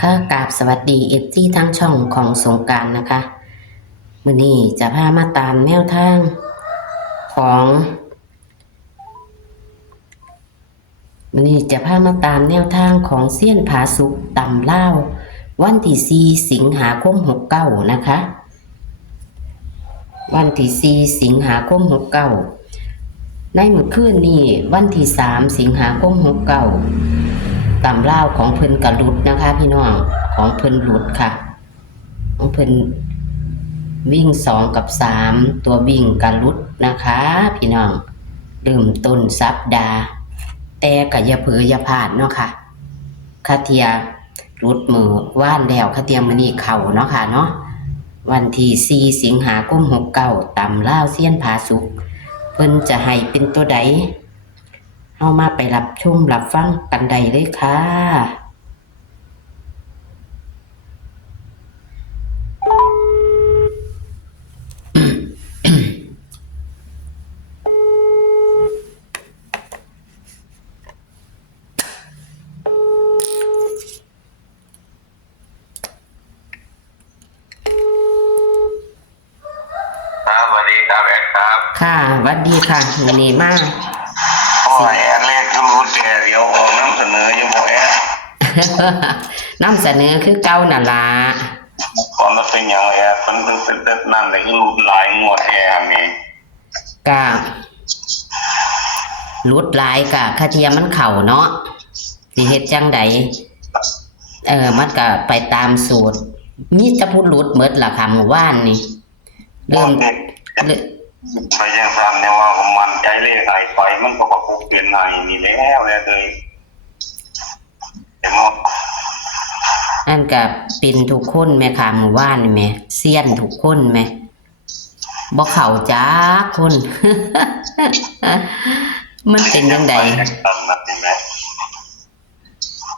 ค่ะกราบสวัสดีทั้งช่องของสงกรานต์นะคะมื้อนี้จะพามาตามแนวทางของมื้อนี้จะพามาตามแนวทางของเซียนผาสุกตำลาววันที่4สิงหาคม69นะคะวันที่4สิงหาคม69ในมื้อคืนนี้วันที่3สิงหาคม69ตำลาวของเพิ่นกะหลุดนะคะพี่น้องของเพิ่นหลุดค่ะของเพิ่นวิ่ง2กับ3ตัววิ่งกันหลุดนะคะพี่น้องเริ่มต้นสัปดาห์แต่ก็อย่าเผลออย่าพลาดเนาะค่ะคาเทียหลุดมือว่านแล้วคาเทียมื้อนี้เข้าเนาะค่ะเนาะวันที่4สิงหาคม69ตำลาวเซียนผาสุกเพิ่นจะให้เป็นตัวใดเฮามาไปรับชมรับฟังกันได้เลยค่ะครับสวัสดีครับแอดครับ ค่ะหวัดดีค่ะมื้อนี้มา โอ้ยแอดเลขก็รู้แต่เดี๋ยวออกน้ำเสนออยู่บ่แอด นำเสนอคือเก่านั่นล่ะ ก่อนเราเป็นอย่างแอดมันเป็นนั่นเลยคือรู้หลายงวดแอดนี่ ก็หลุดหลายกะคาเทียมันเข้าเนาะสิเฮ็ดจังใดมันก็ไปตามสูตรมีแต่ผู้หลุดหมดล่ะค่ะเมื่อวานนี่เริ่ม ไปยังทำเนี่ยว่าผมมันใจเลขไหนไปมันก็บอกกูเป็นไหนนี่แล้วแอดเลยเห็นมั้ย อันก็เป็นทุกคนแม่ค่ะเมื่อวานนี่แม่เซียนทุกคนแม่บ่เข้าจักคน มันเป็นจังใด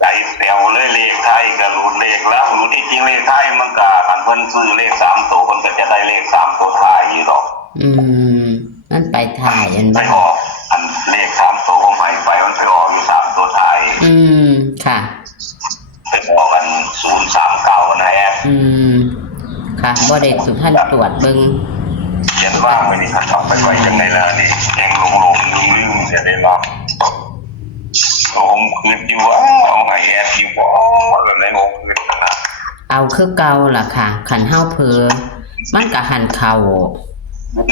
ใจแซวเลยเลขไทยก็รู้เลขแล้วรู้ที่จริงเลขไทยมันก็อันเพิ่นซื้อเลข3ตัวเพิ่นก็จะได้เลข3ตัวท้ายอยู่ดอก มันไปถ่ายอัน ไป บ่ ออกอันเลข3ตัวของใหม่ไปมันไปออกอยู่3ตัวท้าย ค่ะ ไปออกกัน039นะแอด ค่ะบ่ได้สุท่านตรวจเบิ่ง เขียนว่างไว้นี่ครับไปไว้จังได๋ล่ะนี่ยังหลงๆลืมๆจะได้รับผมคิดอยู่ว่าเอาไงแอดอยู่บ่แบบไหนผมคิดนะ เอาคือเก่าล่ะค่ะคันเฮาเผลอมันก็หันเข้า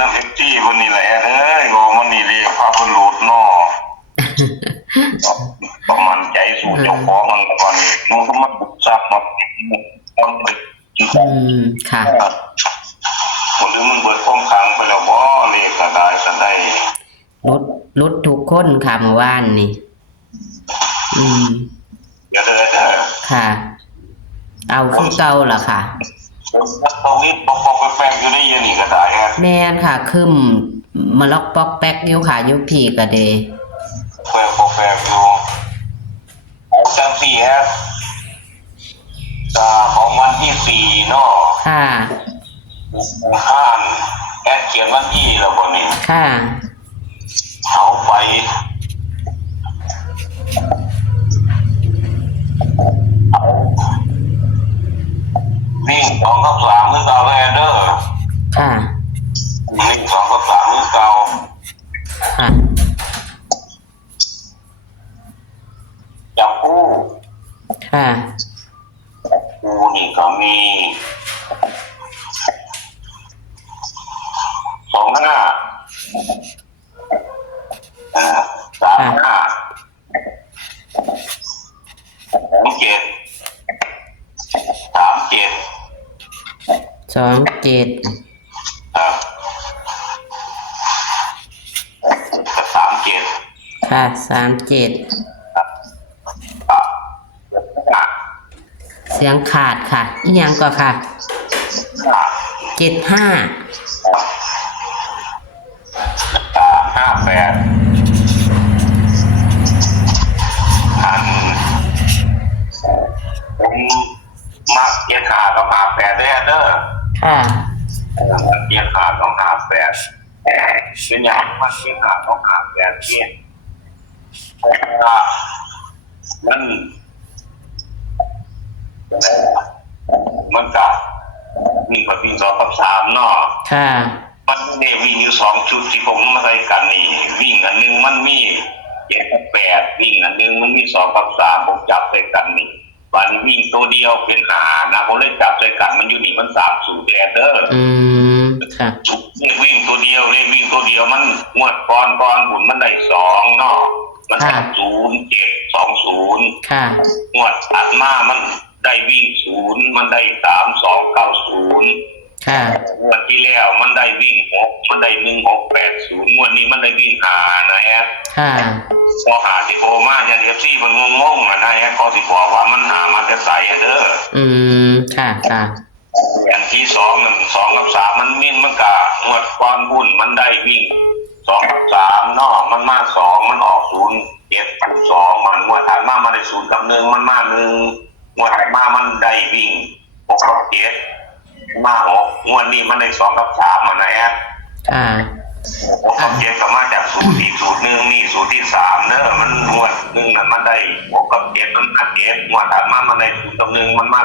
น้ำเอฟจีวันนี้แหละเอ้ยว่ามันนี่เรียกพาเพิ่นหลุดเนาะประมาณใจสู่เจ้าของมันก่อนนี่มันก็มาบุกซับมามันไป ค่ะ คนหรือมันเบิดข้องขังไปแล้วบ่เรียกก็ได้ก็ได้ ลดทุกคนค่ะเมื่อวานนี่เดี๋ยวเด้อ ค่ะ เอาคือเก่าล่ะค่ะ ตรงนี้ปอกๆแปลกๆอยู่ในเย็นนี่ก็ได้ฮะ แม่นค่ะคึมมาล็อกปอกแป๊กอยู่ค่ะอยู่พี่ก็เด แปลกๆอยู่เอาจังซี่ฮะของวันที่4เนาะ ค่ะ ห้านแอดเขียนวันที่แล้วบ่นี่ ค่ะ เอาไปวิ่ง2กับ3มื้อเก่าแลเด้อ ค่ะ วิ่ง2กับ3มื้อเก่า ค่ะ จับคู่ ค่ะ คู่นี่ก็มี25 35 27 27ครับ37ค่ะ37เสียงขาดค่ะอีหยังก็ค่ะ75 58อันผมมัก75กับ58ได้เด้อ ค่ะ 75กับ58เป็นอย่างมัก75กับ58ที่มัน มันก็วิ่งกับวิ่ง2 กับ 3เนาะ ค่ะ มันเนี่ยวิ่งอยู่2 ชุดที่ผมมาใส่กันนี่วิ่งอันนึงมันมี7 กับ 8วิ่งอันนึงมันมี2 กับ 3ผมจับใส่กันนี่วันวิ่งตัวเดียวเป็นหานะผมเลยจับใส่กันมันอยู่นี่มัน3 สูตรแดนเดอร์ค่ะวิ่งตัวเดียวเลยวิ่งตัวเดียวมันงวดก่อนหมุนมันได้2เนาะมัน0 7 2 0ค่ะงวดถัดมามันได้วิ่ง0มันได้3 2 9 0ค่ะงวดที่แล้วมันได้วิ่ง6มันได้1 6 8 0งวดนี้มันได้วิ่ง5นะแอดค่ะพอหาสิโพมาอย่าง FC มันงงๆนะแอดก็สิบอกว่ามันหามาแต่ไสเด้อค่ะอย่างที่2นั่น2 กับ 3มันก็งวดก่อนบุญมันได้วิ่ง2 กับ 3เนาะมันมา2มันออก0 7 2มันงวดถัดมามันได้0 กับ 1มันมา1งวดถัดมามันได้วิ่ง6 กับ 7มา6งวดนี้มันได้2 กับ 3นะแอด6 กับ 7ก็มาจากสูตรอีกสูตรนึงนี่สูตรที่3เด้อมันงวดนึงน่ะมันได้6 กับ 7มันมา7งวดถัดมามันได้0 กับ 1มันมา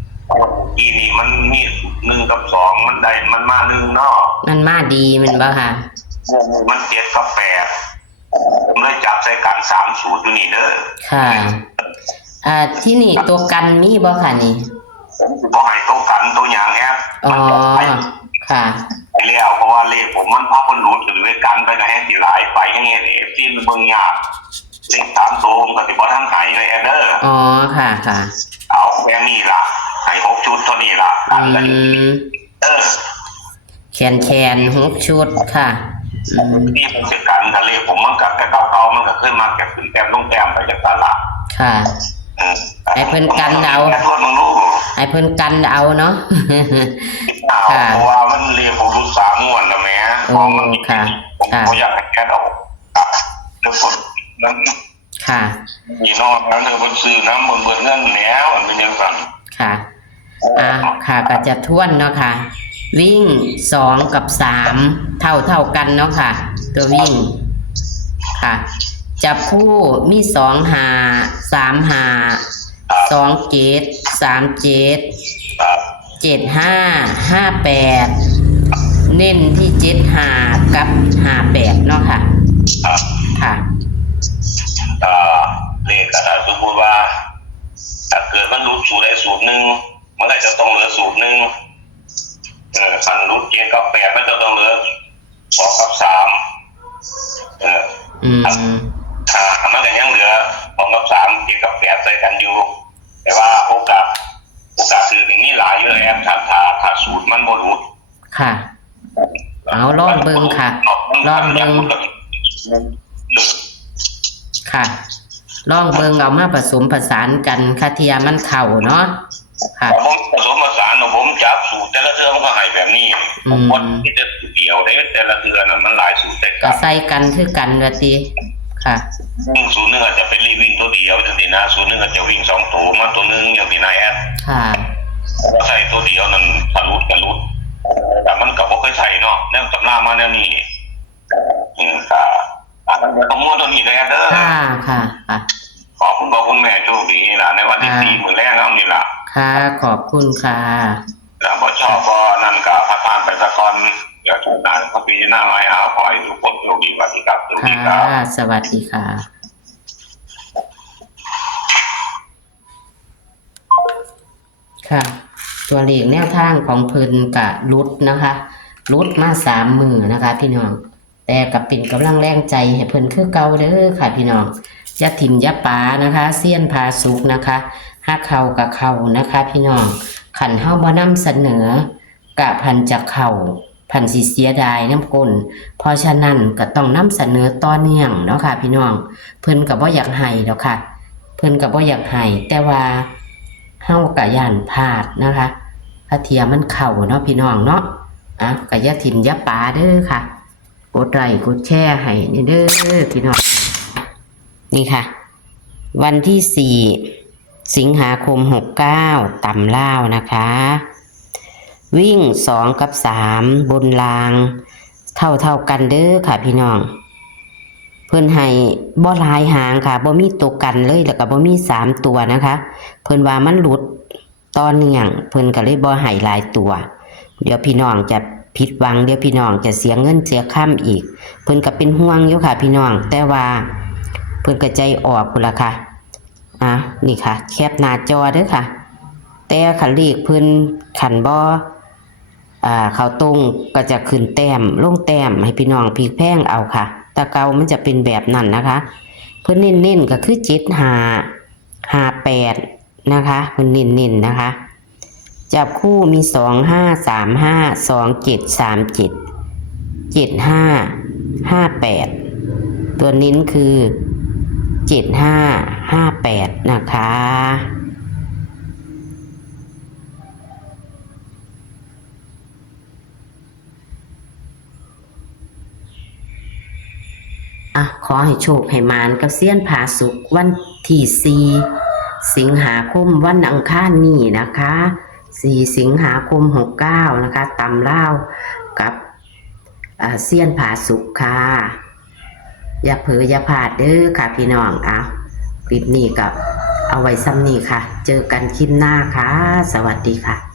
0ทีนี้มันมี1 กับ 2มันได้มันมา1เนาะมันมาดีมันบ่ค่ะมัน7 กับ 8ผมเลยจับใส่กัน3 สูตรอยู่นี่เด้อค่ะที่นี่ตัวกันมีบ่ค่ะนี่บ่ให้ตัวกันตัวอย่างแอปค่ะไปแล้วเพราะว่าเลขผมมันพอคนรู้ถึงเลยกันไปก็ให้สิหลายไปอย่างเงี้ยนี่ที่เบิ่งยากเลข3ตัวมันก็สิบ่ทันให้เลยเด้อค่ะเอาแค่นี้ล่ะให้6 ชุดเท่านี้ล่ะกันกันแคน6 ชุดค่ะที่ผมจะกันทะเลผมมันกับแต่เก่าๆมันก็ขึ้นมาแก็บขึ้นแต้มลงแต้มไปจากตลาดค่ะไอ้เพิ่นกันเอาไอ้เพิ่นกันเอาเนาะค่ะเพราะว่ามันเรียกผมรู้3 งวดนะแม่มันค่ะผมอยากให้แก้ดอกแล้วผลนั้นค่ะมีนอกนั้นเธอซื้อน้ำเบิ่งเงินแล้วมันเป็นยังไงค่ะค่ะก็จะท้วนเนาะค่ะวิ่ง2 กับ 3เท่ากันเนาะค่ะตัววิ่งค่ะจับคู่มี2 หา3 หา2 7 3 7 7 5 5 8เน้นที่7 หากับ5 8เนาะค่ะค่ะเลขก็ถ้าสมมติว่าถ้าเกิดมันรู้สูตรใดสูตรหนึ่งมันก็จะต้องเหลือสูตรหนึ่งคันรู้7 กับ 8มันจะต้องเหลือ2 กับ 3มันก็ยังเหลือ2 กับ 3 7 กับ 8ใส่กันอยู่แต่ว่าโอกาสคือนี่หลายอยู่เลยครับถ้าสูตรมันบ่รู้ค่ะเอาลองเบิ่งค่ะลองเบิ่งค่ะลองเบิ่งเอามาผสมผสานกันค่ะเทียมันเข้าเนาะค่ะผมผสมผสานผมจับสูตรแต่ละเทื่อมันก็ให้แบบนี้คนที่จะสูตรเดียวได้แต่ละเทื่อน่ะมันหลายสูตรแต่ใส่กันคือกันว่าติค่ะสูตรนึงอาจจะเป็นวิ่งตัวเดียวจังซี่นะสูตรนึงอาจจะวิ่ง2 ตัวมาตัวนึงอย่างนี้นะแอดค่ะใส่ตัวเดียวนั่นทะลุแต่มันก็บ่เคยใส่เนาะแนวตำรามาแนวนี้ค่ะต้องม้วนตัวนี้แหละเด้อค่ะขอบคุณแม่โชคดีนะในวันที่4มื้อแรกแล้วนี่ล่ะค่ะขอบคุณค่ะแล้วบ่ชอบก็นั่นก็ผ่านไปซะก่อนเดี๋ยวชาติหน้าก็ปีหน้าใหม่ขอให้ทุกคนโชคดีสวัสดีครับค่ะสวัสดีค่ะค่ะตัวเลขแนวทางของเพิ่นกะลุดนะคะลุดมา3 มื้อนะคะพี่น้องแต่กับเป็นกำลังแรงใจให้เพิ่นคือเก่าเด้อค่ะพี่น้องอย่าถิ่มอย่าป๋านะคะเสี้ยนพาสุกนะคะหาเข้ากับเข้านะคะพี่น้องขันเฮาบ่นำเสนอกะพันจะเข้าพันสิเสียดายน้ำก้นเพราะฉะนั้นก็ต้องนำเสนอต่อเนื่องเนาะค่ะพี่น้องเพิ่นก็บ่อยากให้ดอกค่ะเพิ่นก็บ่อยากให้แต่ว่าเฮาก็ย่านพลาดนะคะถ้าเทียมันเข้าเนาะพี่น้องเนาะก็อย่าถิ่มอย่าป๋าเด้อค่ะกดไลค์กดแชร์ให้เด้อพี่น้องนี่ค่ะวันที่4 สิงหาคม69ตำลาวนะคะวิ่ง2 กับ 3บนรางเท่ากันเด้อค่ะพี่น้องเพิ่นให้บ่หลายหางค่ะบ่มีตัวกันเลยแล้วก็บ่มี3 ตัวนะคะเพิ่นว่ามันหลุด ตอนเนื่องเพิ่นก็เลยบ่ให้หลายตัวเดี๋ยวพี่น้องจะผิดหวังเดี๋ยวพี่น้องจะเสียเงินเสียค่ำอีกเพิ่นก็เป็นห่วงอยู่ค่ะพี่น้องแต่ว่าเพิ่นก็ใจออกพุ่นล่ะค่ะนี่ค่ะแคปหน้าจอเด้อค่ะแต่คันเลขเพิ่นขันบ่เขาตรงก็จะขึ้นแต้มลงแต้มให้พี่น้องพลิกแพงเอาค่ะแต่เก่ามันจะเป็นแบบนั้นนะคะเพิ่นเน้นๆก็คือ7558นะคะเพิ่นเน้นๆนะคะจับคู่มี2535 2737 7558ตัวนิ้นคือ7558นะคะขอให้โชคให้มานกับเซียนผาสุกวันที่4สิงหาคมวันอังคารนี้นะคะ4สิงหาคม69นะคะตำเล่ากับเซียนผาสุกค่ะอย่าเผลออย่าพลาดเด้อค่ะพี่น้องคลิปนี้กับเอาไว้ซ้ำนี้ค่ะเจอกันคลิปหน้าค่ะสวัสดีค่ะ